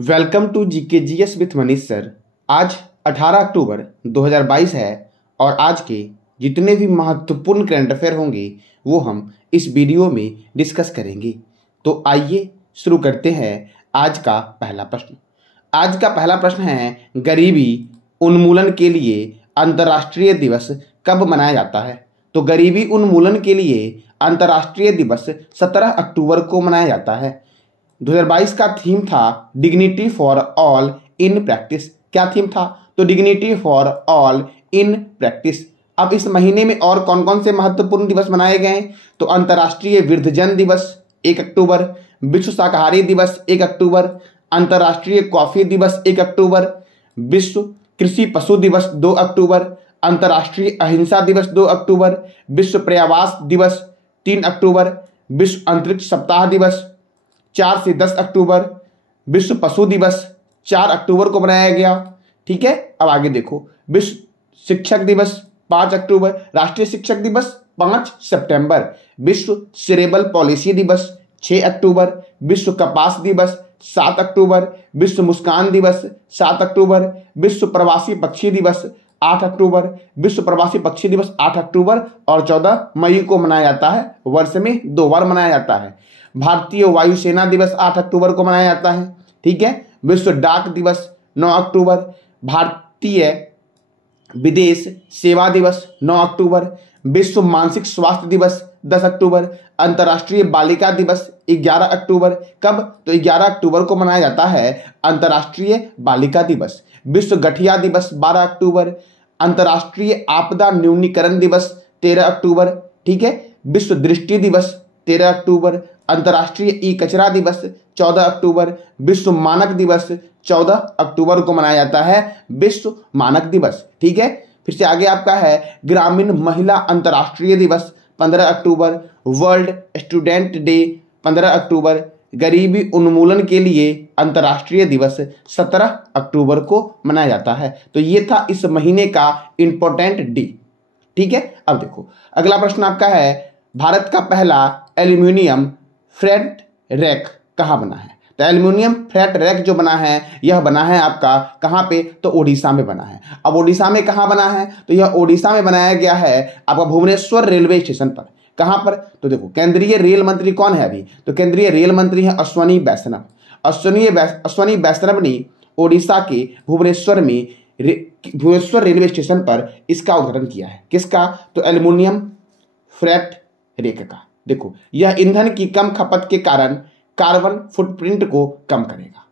Welcome to GK GS with Manish sir. आज 18 अक्टूबर 2022 है और आज के जितने भी महत्वपूर्ण करंट अफेयर होंगे वो हम इस वीडियो में डिस्कस करेंगे। तो आइए शुरू करते हैं आज का पहला प्रश्न। आज का पहला प्रश्न है, गरीबी उन्मूलन के लिए अंतर्राष्ट्रीय दिवस कब मनाया जाता है? तो गरीबी उन्मूलन के लिए अंतर्राष्ट्रीय दिवस 17 अक्टूबर को मनाया जाता है। 2022 का थीम था dignity for all in practice. क्या थीम था? तो dignity for all in practice. अब इस महीने में और कौन कौन से महत्वपूर्ण दिवस मनाए गए? तो अंतर्राष्ट्रीय वृद्धजन दिवस 1 अक्टूबर, विश्व शाकाहारी दिवस 1 अक्टूबर, अंतर्राष्ट्रीय कॉफी दिवस 1 अक्टूबर, विश्व कृषि पशु दिवस 2 अक्टूबर, अंतर्राष्ट्रीय अहिंसा दिवस 2 अक्टूबर, विश्व पर्यावरण दिवस 3 अक्टूबर, विश्व अंतरिक्ष सप्ताह दिवस 4 से 10 अक्टूबर, विश्व पशु दिवस 4 अक्टूबर को मनाया गया। ठीक है, अब आगे देखो, विश्व शिक्षक दिवस 5 अक्टूबर, राष्ट्रीय शिक्षक दिवस 5 सितंबर, विश्व सेरेबल पॉलिसी दिवस 6 अक्टूबर, विश्व कपास दिवस 7 अक्टूबर, विश्व मुस्कान दिवस 7 अक्टूबर, विश्व प्रवासी पक्षी दिवस 8 अक्टूबर, विश्व प्रवासी पक्षी दिवस 8 अक्टूबर और 14 मई को मनाया जाता है। वर्ष में 2 बार मनाया जाता है। भारतीय वायुसेना दिवस 8 अक्टूबर को मनाया जाता है। ठीक है, विश्व डाक दिवस 9 अक्टूबर, भारतीय विदेश सेवा दिवस 9 अक्टूबर, विश्व मानसिक स्वास्थ्य दिवस 10 अक्टूबर, अंतर्राष्ट्रीय बालिका दिवस 11 अक्टूबर। कब? तो 11 अक्टूबर को मनाया जाता है अंतर्राष्ट्रीय बालिका दिवस। विश्व गठिया दिवस 12 अक्टूबर, अंतर्राष्ट्रीय आपदा न्यूनीकरण दिवस 13 अक्टूबर। ठीक है, विश्व दृष्टि दिवस 13 अक्टूबर, अंतर्राष्ट्रीय ई कचरा दिवस 14 अक्टूबर, विश्व मानक दिवस 14 अक्टूबर को मनाया जाता है, विश्व मानक दिवस। ठीक है, फिर से आगे आपका है ग्रामीण महिला अंतर्राष्ट्रीय दिवस 15 अक्टूबर, वर्ल्ड स्टूडेंट डे 15 अक्टूबर, गरीबी उन्मूलन के लिए अंतर्राष्ट्रीय दिवस 17 अक्टूबर को मनाया जाता है। तो ये था इस महीने का इंपॉर्टेंट डे। ठीक है, अब देखो अगला प्रश्न आपका है, भारत का पहला एल्यूमिनियम फ्रेट रैक कहाँ बना है? तो एल्यूमिनियम फ्रेट रैक जो बना है यह बना है आपका कहाँ पे? तो ओडिशा में बना है। अब ओडिशा में कहाँ बना है? तो यह ओडिशा में बनाया गया है आपका भुवनेश्वर रेलवे स्टेशन पर। कहाँ पर? तो देखो केंद्रीय रेल मंत्री कौन है अभी? तो केंद्रीय रेल मंत्री है अश्वनी वैष्णव। अश्वनी वैष्णव ने ओडिशा के भुवनेश्वर रेलवे स्टेशन पर इसका उद्घाटन किया है। किसका? तो एल्यूमिनियम फ्रेट रैक का। देखो यह ईंधन की कम खपत के कारण कार्बन फुटप्रिंट को कम करेगा।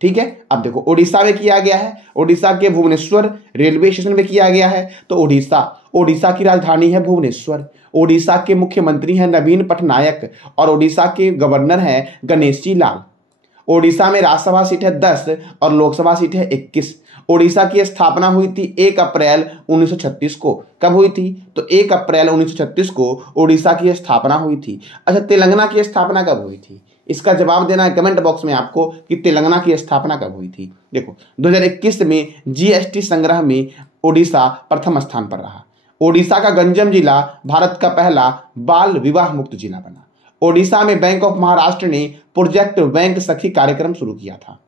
ठीक है, अब देखो ओडिशा में किया गया है, ओडिशा के भुवनेश्वर रेलवे स्टेशन में किया गया है। तो ओडिशा की राजधानी है भुवनेश्वर। ओडिशा के मुख्यमंत्री हैं नवीन पटनायक और ओडिशा के गवर्नर हैं गणेशी लाल। ओडिशा में राज्यसभा सीट है 10 और लोकसभा सीट है 21। ओडिशा की स्थापना हुई थी 1 अप्रैल 1936 को। कब हुई थी? तो 1 अप्रैल 1936 को ओडिशा की स्थापना हुई थी। अच्छा, तेलंगाना की स्थापना कब हुई थी? इसका जवाब देना है कमेंट बॉक्स में आपको कि तेलंगाना की स्थापना कब हुई थी। देखो 2021 में जीएसटी संग्रह में ओडिशा प्रथम स्थान पर रहा। ओडिशा का गंजम जिला भारत का पहला बाल विवाह मुक्त जिला बना। ओडिशा में बैंक ऑफ महाराष्ट्र ने प्रोजेक्ट बैंक सखी कार्यक्रम शुरू किया था।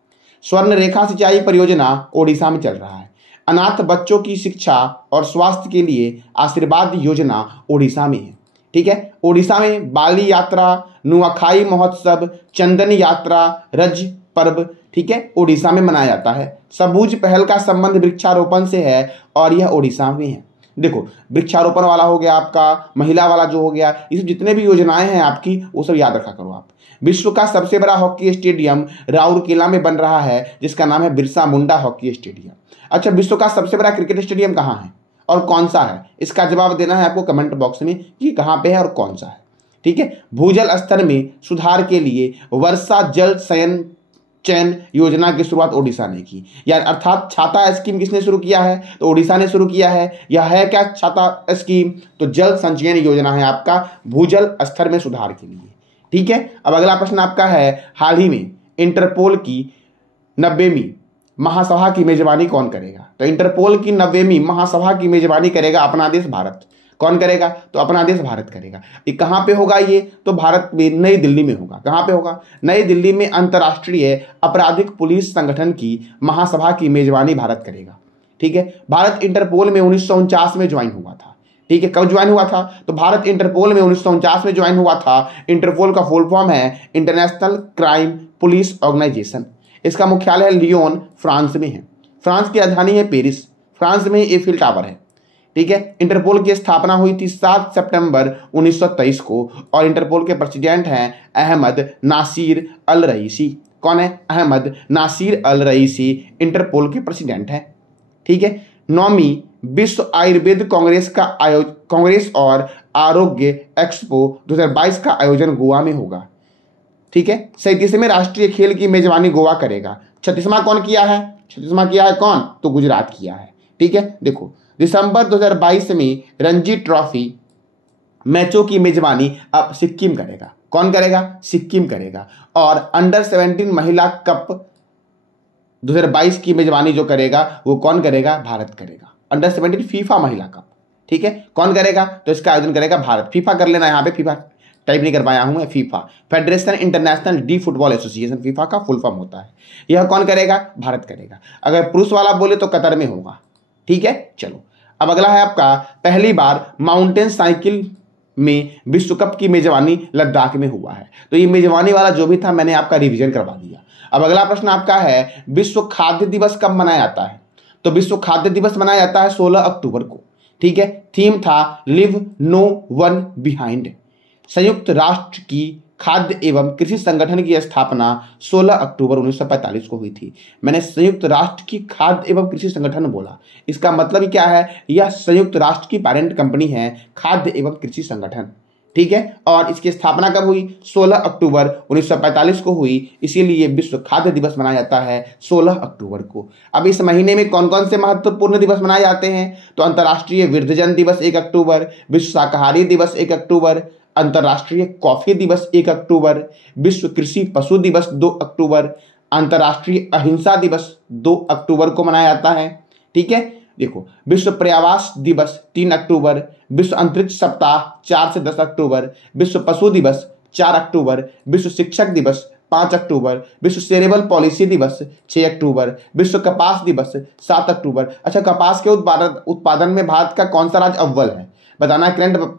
स्वर्ण रेखा सिंचाई परियोजना ओडिशा में चल रहा है। अनाथ बच्चों की शिक्षा और स्वास्थ्य के लिए आशीर्वाद योजना ओडिशा में है। ठीक है, ओडिशा में बाली यात्रा, नुआखाई महोत्सव, चंदन यात्रा, रज पर्व ठीक है ओडिशा में मनाया जाता है। सबूज पहल का संबंध वृक्षारोपण से है और यह ओडिशा में है। देखो वृक्षारोपण वाला हो गया आपका, महिला वाला जो हो गया, ये सब जितने भी योजनाएं हैं आपकी वो सब याद रखा करो आप। विश्व का सबसे बड़ा हॉकी स्टेडियम राउरकेला में बन रहा है जिसका नाम है बिरसा मुंडा हॉकी स्टेडियम। अच्छा, विश्व का सबसे बड़ा क्रिकेट स्टेडियम कहाँ है और कौन सा है? इसका जवाब देना है आपको कमेंट बॉक्स में कि कहाँ पे है और कौन सा है। ठीक है, भूजल स्तर में सुधार के लिए वर्षा जल चयन योजना की शुरुआत ओडिशा ने की। या अर्थात छाता स्कीम किसने शुरू किया है? तो ओडिशा ने शुरू किया है। यह है क्या छाता स्कीम? तो जल संचयन योजना है आपका भूजल स्तर में सुधार के लिए। ठीक है, अब अगला प्रश्न आपका है, हाल ही में इंटरपोल की 90वीं महासभा की मेजबानी कौन करेगा? तो इंटरपोल की 90वीं महासभा की मेजबानी करेगा अपना देश भारत। कौन करेगा? तो अपना देश भारत करेगा। ये कहाँ पे होगा? ये तो भारत में नई दिल्ली में होगा। कहाँ पे होगा? नई दिल्ली में अंतर्राष्ट्रीय आपराधिक पुलिस संगठन की महासभा की मेजबानी भारत करेगा। ठीक है। भारत इंटरपोल में 1949 में ज्वाइन हुआ था। ठीक है। कब ज्वाइन हुआ था? तो भारत इंटरपोल में 1949 में ज्वाइन हुआ था। इंटरपोल का फुल फॉर्म है इंटरनेशनल क्राइम पुलिस ऑर्गेनाइजेशन। इसका मुख्यालय लियोन, फ्रांस में है। फ्रांस की राजधानी है पेरिस। फ्रांस में एफिल टावर है। ठीक है। इंटरपोल की स्थापना हुई थी 7 सितंबर 1923 को और इंटरपोल के प्रेसिडेंट हैं अहमद नासिर अल रईसी। कौन है? अहमद नासिर अल रईसी इंटरपोल के प्रेसिडेंट हैं। ठीक है। 9वीं विश्व आयुर्वेद कांग्रेस और आरोग्य एक्सपो 2022 का आयोजन गोवा में होगा। ठीक है। 37वें राष्ट्रीय खेल की मेजबानी गोवा करेगा। 36वां कौन किया है? 36वां किया है कौन? तो गुजरात किया है। ठीक है। देखो, दिसंबर 2022 में रणजी ट्रॉफी मैचों की मेजबानी अब सिक्किम करेगा। कौन करेगा? सिक्किम करेगा। और अंडर 17 महिला कप 2022 की मेजबानी जो करेगा वो कौन करेगा? भारत करेगा। अंडर 17 फीफा महिला कप। ठीक है। कौन करेगा? तो इसका आयोजन करेगा भारत। फीफा कर लेना, यहाँ पे फीफा टाइप नहीं कर पाया हूं मैं। FIFA, federation international D football association, FIFA का फुल फॉर्म होता है। यह कौन करेगा? भारत करेगा। अगर पुरुष वाला बोले तो कतर में होगा। ठीक है। चलो, अब अगला है आपका, पहली बार माउंटेन साइकिल में विश्व कप की मेजबानी लद्दाख में हुआ है। तो ये मेजबानी वाला जो भी था मैंने आपका रिवीजन करवा दिया। अब अगला प्रश्न आपका है, विश्व खाद्य दिवस कब मनाया जाता है? तो विश्व खाद्य दिवस मनाया जाता है 16 अक्टूबर को। ठीक है। थीम था लिव नो वन बिहाइंड। संयुक्त राष्ट्र की खाद्य एवं कृषि संगठन की स्थापना 16 अक्टूबर 1945 को हुई थी। मैंने संयुक्त राष्ट्र की खाद्य एवं कृषि संगठन बोला, इसका मतलब क्या है? यह संयुक्त राष्ट्र की पेरेंट कंपनी है, खाद्य एवं कृषि संगठन। ठीक है। और इसकी स्थापना कब हुई? 16 अक्टूबर 1945 को हुई। इसीलिए विश्व खाद्य दिवस मनाया जाता है 16 अक्टूबर को। अब इस महीने में कौन कौन से महत्वपूर्ण दिवस मनाए जाते हैं? तो अंतर्राष्ट्रीय वृद्धजन दिवस 1 अक्टूबर, विश्व शाकाहारी दिवस 1 अक्टूबर, अंतर्राष्ट्रीय कॉफी दिवस 1 अक्टूबर, विश्व कृषि पशु दिवस 2 अक्टूबर, अंतर्राष्ट्रीय अहिंसा दिवस 2 अक्टूबर को मनाया जाता है। ठीक है। देखो, विश्व पर्यावरण दिवस 3 अक्टूबर, विश्व अंतरिक्ष सप्ताह 4 से 10 अक्टूबर, विश्व पशु दिवस 4 अक्टूबर, विश्व शिक्षक दिवस 5 अक्टूबर, विश्व सेरेबल पॉलिसी दिवस 6 अक्टूबर, विश्व कपास दिवस 7 अक्टूबर। अच्छा, कपास के उत्पादन में भारत का कौन सा राज्य अव्वल है? बताना है,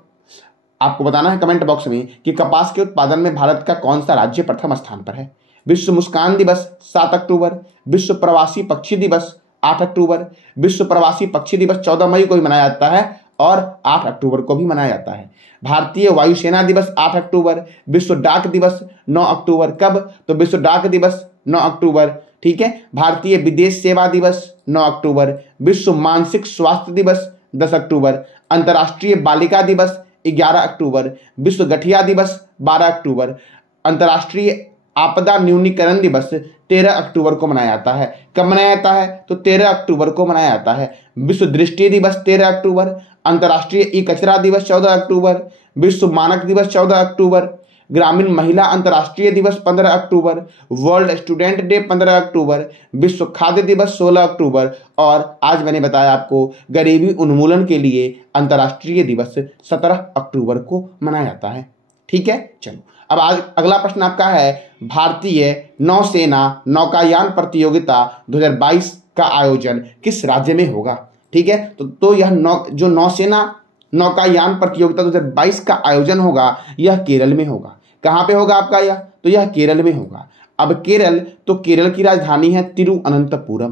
आपको बताना है कमेंट बॉक्स में कि कपास के उत्पादन में भारत का कौन सा राज्य प्रथम स्थान पर है। विश्व मुस्कान दिवस 7 अक्टूबर, विश्व प्रवासी पक्षी दिवस 8 अक्टूबर, विश्व प्रवासी पक्षी दिवस 14 मई को भी मनाया जाता है और 8 अक्टूबर को भी मनाया जाता है। भारतीय वायुसेना दिवस 8 अक्टूबर, विश्व डाक दिवस 9 अक्टूबर। कब? तो विश्व डाक दिवस 9 अक्टूबर। ठीक है। भारतीय विदेश सेवा दिवस 9 अक्टूबर, विश्व मानसिक स्वास्थ्य दिवस 10 अक्टूबर, अंतर्राष्ट्रीय बालिका दिवस 11 अक्टूबर, विश्व गठिया दिवस 12 अक्टूबर, अंतर्राष्ट्रीय आपदा न्यूनीकरण दिवस 13 अक्टूबर को मनाया जाता है। कब मनाया जाता है? तो 13 अक्टूबर को मनाया जाता है। विश्व दृष्टि दिवस 13 अक्टूबर, अंतर्राष्ट्रीय ई कचरा दिवस 14 अक्टूबर, विश्व मानक दिवस 14 अक्टूबर, ग्रामीण महिला अंतर्राष्ट्रीय दिवस 15 अक्टूबर, वर्ल्ड स्टूडेंट डे 15 अक्टूबर, विश्व खाद्य दिवस 16 अक्टूबर और आज मैंने बताया आपको गरीबी उन्मूलन के लिए अंतर्राष्ट्रीय दिवस 17 अक्टूबर को मनाया जाता है। ठीक है। चलो, अब आज अगला प्रश्न आपका है, भारतीय नौसेना नौकायान प्रतियोगिता 2022 का आयोजन किस राज्य में होगा? ठीक है। तो यह जो नौसेना नौकायान प्रतियोगिता 2022 का आयोजन होगा यह केरल में होगा। कहाँ पे होगा आपका यह? तो यह केरल में होगा। अब केरल की राजधानी है तिरुअनंतपुरम।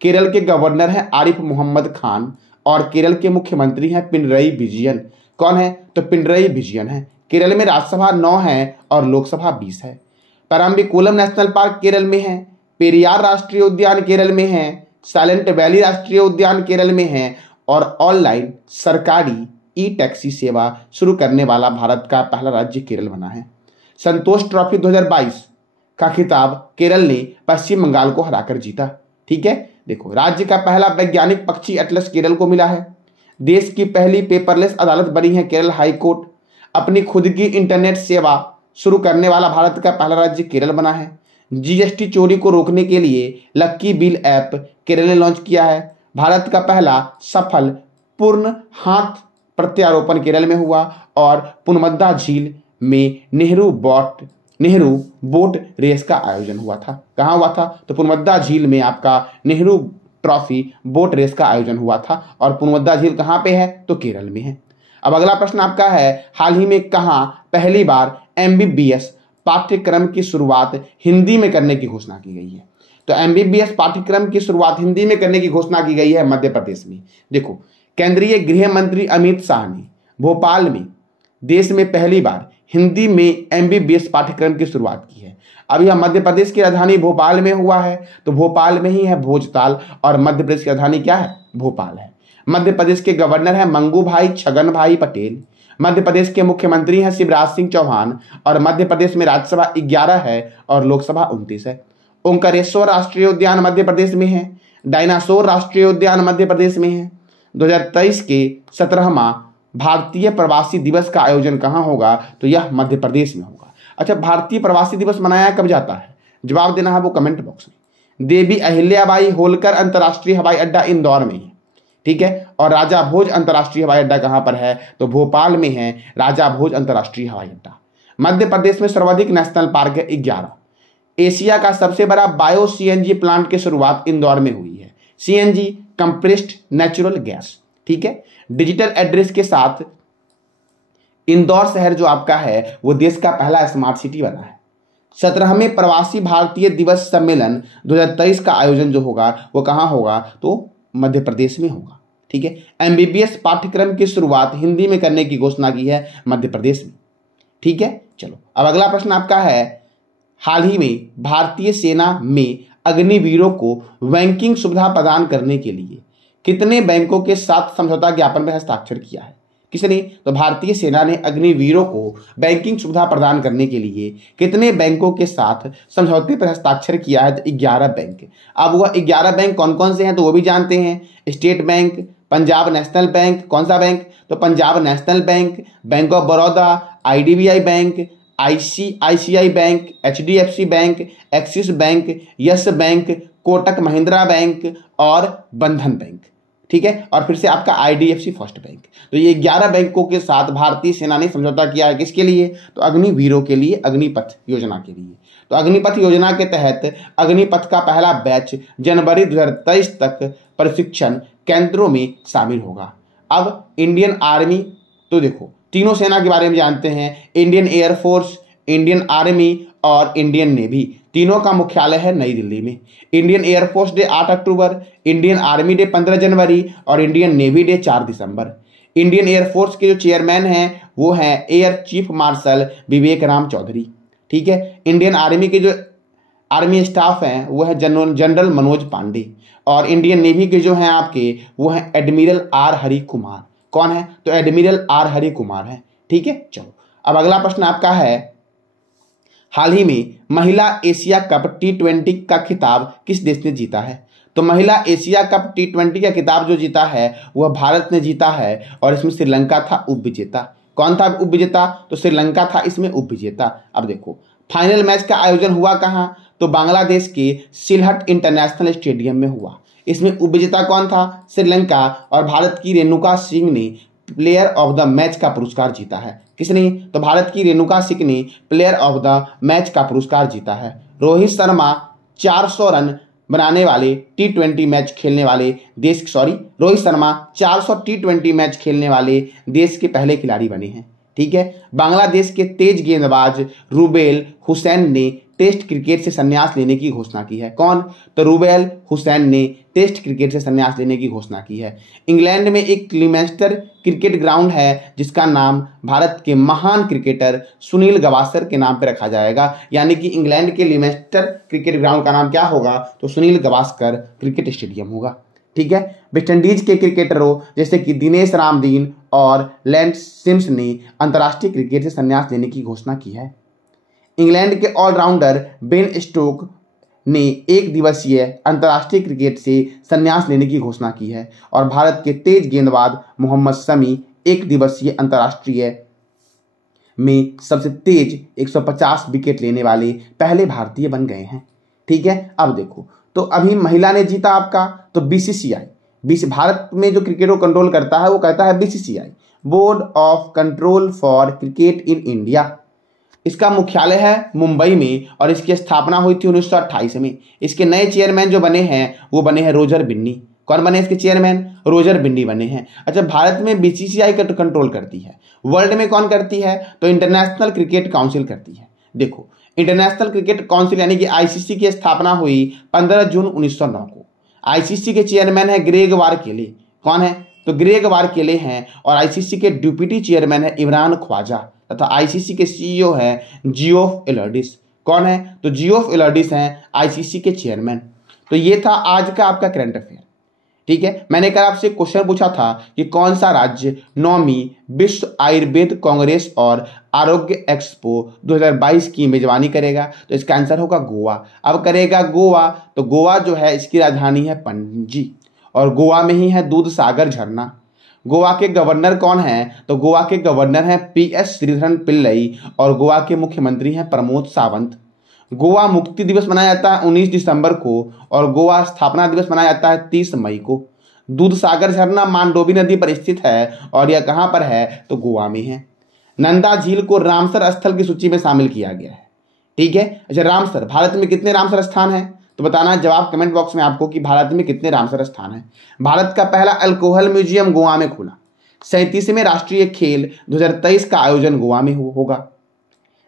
केरल के गवर्नर हैं आरिफ मोहम्मद खान और केरल के मुख्यमंत्री हैं पिनरई विजयन। कौन है? तो पिनरई विजयन है। केरल में राज्यसभा 9 है और लोकसभा 20 है। परम्बिकुलम नेशनल पार्क केरल में है, पेरियार राष्ट्रीय उद्यान केरल में है, साइलेंट वैली राष्ट्रीय उद्यान केरल में है और ऑनलाइन सरकारी ई टैक्सी सेवा शुरू करने वाला भारत का पहला राज्य केरल बना है। संतोष ट्रॉफी 2022 का खिताब केरल ने पश्चिम बंगाल को हराकर जीता। ठीक है। देखो, राज्य का पहला वैज्ञानिक पक्षी एटलस केरल को मिला है। देश की पहली पेपरलेस अदालत बनी है केरल हाई कोर्ट। अपनी खुद की इंटरनेट सेवा शुरू करने वाला भारत का पहला राज्य केरल बना है। जीएसटी चोरी को रोकने के लिए लक्की बिल ऐप केरल ने लॉन्च किया है। भारत का पहला सफल पूर्ण हाथ प्रत्यारोपण केरल में हुआ और पुनमद्दा झील में नेहरू बोट रेस का आयोजन हुआ था। कहाँ हुआ था? तो पुनमद्दा झील में आपका नेहरू ट्रॉफी बोट रेस का आयोजन हुआ था और पुनमद्दा झील कहाँ पे है? तो केरल में है। अब अगला प्रश्न आपका है, हाल ही में कहाँ पहली बार MBBS पाठ्यक्रम की शुरुआत हिंदी में करने की घोषणा की गई है? तो MBBS पाठ्यक्रम की शुरुआत हिंदी में करने की घोषणा की गई है मध्य प्रदेश में। देखो, केंद्रीय गृह मंत्री अमित शाह ने भोपाल में देश में पहली बार हिंदी में MBBS पाठ्यक्रम की शुरुआत की है। अब यह मध्य प्रदेश की राजधानी भोपाल में हुआ है, तो भोपाल में ही है भोजताल और मध्य प्रदेश की राजधानी क्या है? भोपाल है। मध्य प्रदेश के गवर्नर है मंगू भाई छगन भाई पटेल। मध्य प्रदेश के मुख्यमंत्री हैं शिवराज सिंह चौहान और मध्य प्रदेश में राज्यसभा 11 है और लोकसभा 29 है। ओंकारेश्वर राष्ट्रीय उद्यान मध्य प्रदेश में है। डायनासोर राष्ट्रीय उद्यान मध्य प्रदेश में है। 2023 के 17वां भारतीय प्रवासी दिवस का आयोजन कहाँ होगा? तो यह मध्य प्रदेश में होगा। अच्छा, भारतीय प्रवासी दिवस मनाया कब जाता है? जवाब देना है वो कमेंट बॉक्स में। देवी अहिल्याबाई होलकर अंतर्राष्ट्रीय हवाई अड्डा इंदौर में है, ठीक है। और राजा भोज अंतर्राष्ट्रीय हवाई अड्डा कहाँ पर है? तो भोपाल में है राजा भोज अंतर्राष्ट्रीय हवाई अड्डा। मध्य प्रदेश में सर्वाधिक नेशनल पार्क है 11। एशिया का सबसे बड़ा बायो CNG प्लांट की शुरुआत इंदौर में हुई है। CNG कंप्रेस्ड नेचुरल गैस, ठीक है। डिजिटल एड्रेस के साथ इंदौर शहर जो आपका है वो देश का पहला स्मार्ट सिटी बना है। 17वें प्रवासी भारतीय दिवस सम्मेलन 2023 का आयोजन जो होगा वो कहाँ होगा? तो मध्य प्रदेश में होगा, ठीक है। MBBS पाठ्यक्रम की शुरुआत हिंदी में करने की घोषणा की है मध्य प्रदेश में, ठीक है। चलो, अब अगला प्रश्न आपका है, हाल ही में भारतीय सेना में अग्निवीरों को बैंकिंग सुविधा प्रदान करने के लिए कितने बैंकों के साथ समझौता ज्ञापन में हस्ताक्षर किया है? किसने? तो भारतीय सेना ने अग्निवीरों को बैंकिंग सुविधा प्रदान करने के लिए कितने बैंकों के साथ समझौते पर हस्ताक्षर किया है? तो 11 बैंक। अब वह 11 बैंक कौन कौन से हैं तो वो भी जानते हैं। State bank, Punjab national bank, कौन सा बैंक? तो Punjab national bank, bank of Baroda, IDBI bank, ICICI bank, HDFC bank, axis bank, yes bank, Kotak Mahindra bank और बंधन बैंक, ठीक है। और फिर से आपका IDFC फर्स्ट बैंक। तो ये 11 बैंकों के साथ भारतीय सेना ने समझौता किया है। किसके लिए? तो अग्निवीरों के लिए, अग्निपथ योजना के लिए। तो अग्निपथ योजना के तहत अग्निपथ का पहला बैच जनवरी 2023 तक प्रशिक्षण केंद्रों में शामिल होगा। अब इंडियन आर्मी, तो देखो तीनों सेना के बारे में जानते हैं। इंडियन एयरफोर्स, इंडियन आर्मी और इंडियन नेवी, तीनों का मुख्यालय है नई दिल्ली में। इंडियन एयरफोर्स डे 8 अक्टूबर, इंडियन आर्मी डे 15 जनवरी और इंडियन नेवी डे 4 दिसंबर। इंडियन एयरफोर्स के जो चेयरमैन हैं वो हैं एयर चीफ मार्शल विवेक राम चौधरी, ठीक है। इंडियन आर्मी के जो आर्मी स्टाफ हैं वो है जनरल मनोज पांडे और इंडियन नेवी के जो हैं आपके वो हैं एडमिरल R हरि कुमार। कौन है? तो एडमिरल R हरि कुमार है, ठीक है। चलो, अब अगला प्रश्न आपका है, हाल ही में महिला एशिया कप T20 का खिताब किस देश ने जीता है? तो महिला एशिया कप T20 का खिताब जो जीता है वह भारत ने जीता है और इसमें श्रीलंका था उप विजेता। कौन था उप विजेता? तो श्रीलंका था इसमें उप विजेता। अब देखो, फाइनल मैच का आयोजन हुआ कहाँ? तो बांग्लादेश के सिलहट इंटरनेशनल स्टेडियम में हुआ। इसमें उप विजेता कौन था? श्रीलंका। और भारत की रेणुका सिंह ने प्लेयर ऑफ द मैच का पुरस्कार जीता है। किसने? तो भारत की रेणुका सिंह ने प्लेयर ऑफ द मैच का पुरस्कार जीता है। रोहित शर्मा 400 रन बनाने वाले T20 मैच खेलने वाले देश, रोहित शर्मा 400 T20 मैच खेलने वाले देश के पहले खिलाड़ी बने हैं, ठीक है। बांग्लादेश के तेज गेंदबाज रूबेल हुसैन ने टेस्ट क्रिकेट से संन्यास लेने की घोषणा की है। कौन? तो रूबेल हुसैन ने टेस्ट क्रिकेट से संन्यास लेने की घोषणा की है। इंग्लैंड में एक क्लिमेस्टर क्रिकेट ग्राउंड है जिसका नाम भारत के महान क्रिकेटर सुनील गावस्कर के नाम पर रखा जाएगा। यानी कि इंग्लैंड के लिमेस्टर क्रिकेट ग्राउंड का नाम क्या होगा? तो सुनील गावस्कर क्रिकेट स्टेडियम होगा, ठीक है। वेस्टइंडीज के क्रिकेटरों जैसे कि दिनेश रामदीन और लैंस सिम्स ने अंतर्राष्ट्रीय क्रिकेट से संन्यास लेने की घोषणा की है। इंग्लैंड के ऑलराउंडर बेन स्टोक ने एक दिवसीय अंतर्राष्ट्रीय क्रिकेट से संन्यास लेने की घोषणा की है और भारत के तेज गेंदबाज मोहम्मद शमी एक दिवसीय अंतर्राष्ट्रीय में सबसे तेज 150 विकेट लेने वाले पहले भारतीय बन गए हैं, ठीक है। अब देखो, तो अभी महिला ने जीता आपका तो BCCI, भारत में जो क्रिकेट को कंट्रोल करता है वो कहता है BCCI। Board of control for cricket in India. इसका मुख्यालय है मुंबई में और इसकी स्थापना हुई थी 1928 में। इसके नए चेयरमैन जो बने हैं वो बने हैं रोजर बिन्नी। कौन बने इसके चेयरमैन? रोजर बिन्नी बने हैं। अच्छा, भारत में बीसीसीआई का कंट्रोल करती है, वर्ल्ड में कौन करती है? तो इंटरनेशनल क्रिकेट काउंसिल करती है। देखो, इंटरनेशनल क्रिकेट काउंसिल यानी कि आईसीसी की स्थापना हुई 15 जून 1909 को। आईसीसी के चेयरमैन है ग्रेग वारकेले। कौन है? तो ग्रेग वारकेले हैं। और आईसीसी के डिप्टी चेयरमैन है इमरान ख्वाजा तथा आईसीसी के सीईओ है जियोफ एलर्डिस। कौन है? तो जियोफ एलर्डिस हैं आईसीसी के चेयरमैन। तो ये था आज का आपका करंट अफेयर। ठीक है, मैंने कल आपसे क्वेश्चन पूछा था कि कौन सा राज्य 9वीं विश्व आयुर्वेद कांग्रेस और आरोग्य एक्सपो 2022 की मेजबानी करेगा? तो इसका आंसर होगा गोवा। अब करेगा गोवा, तो गोवा जो है इसकी राजधानी है पणजी और गोवा में ही है दूध सागर झरना। गोवा के गवर्नर कौन हैं? तो गोवा के गवर्नर हैं पीएस श्रीधरन पिल्लई और गोवा के मुख्यमंत्री हैं प्रमोद सावंत। गोवा मुक्ति दिवस मनाया जाता है 19 दिसंबर को और गोवा स्थापना दिवस मनाया जाता है 30 मई को। दूध सागर झरना मांडोवी नदी पर स्थित है और यह कहां पर है? तो गोवा में है। नंदा झील को रामसर स्थल की सूची में शामिल किया गया है। ठीक है। अच्छा, रामसर, भारत में कितने रामसर स्थान हैं? तो बताना जवाब कमेंट बॉक्स में आपको कि भारत में कितने रामसर स्थान हैं। भारत का पहला अल्कोहल म्यूजियम गोवा में खुला। 37वें राष्ट्रीय खेल 2023 का आयोजन गोवा में होगा।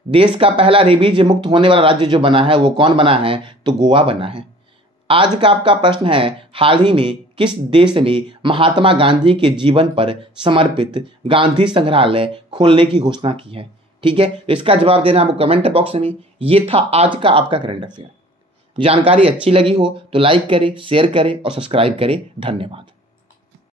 देश का पहला रेबीज मुक्त होने वाला राज्य जो बना है वो कौन बना है? तो गोवा बना है। आज का आपका प्रश्न है, हाल ही में किस देश में महात्मा गांधी के जीवन पर समर्पित गांधी संग्रहालय खोलने की घोषणा की है? ठीक है, तो इसका जवाब देना आपको कमेंट बॉक्स में। ये था आज का आपका करंट अफेयर। जानकारी अच्छी लगी हो तो लाइक करें, शेयर करें और सब्सक्राइब करें। धन्यवाद।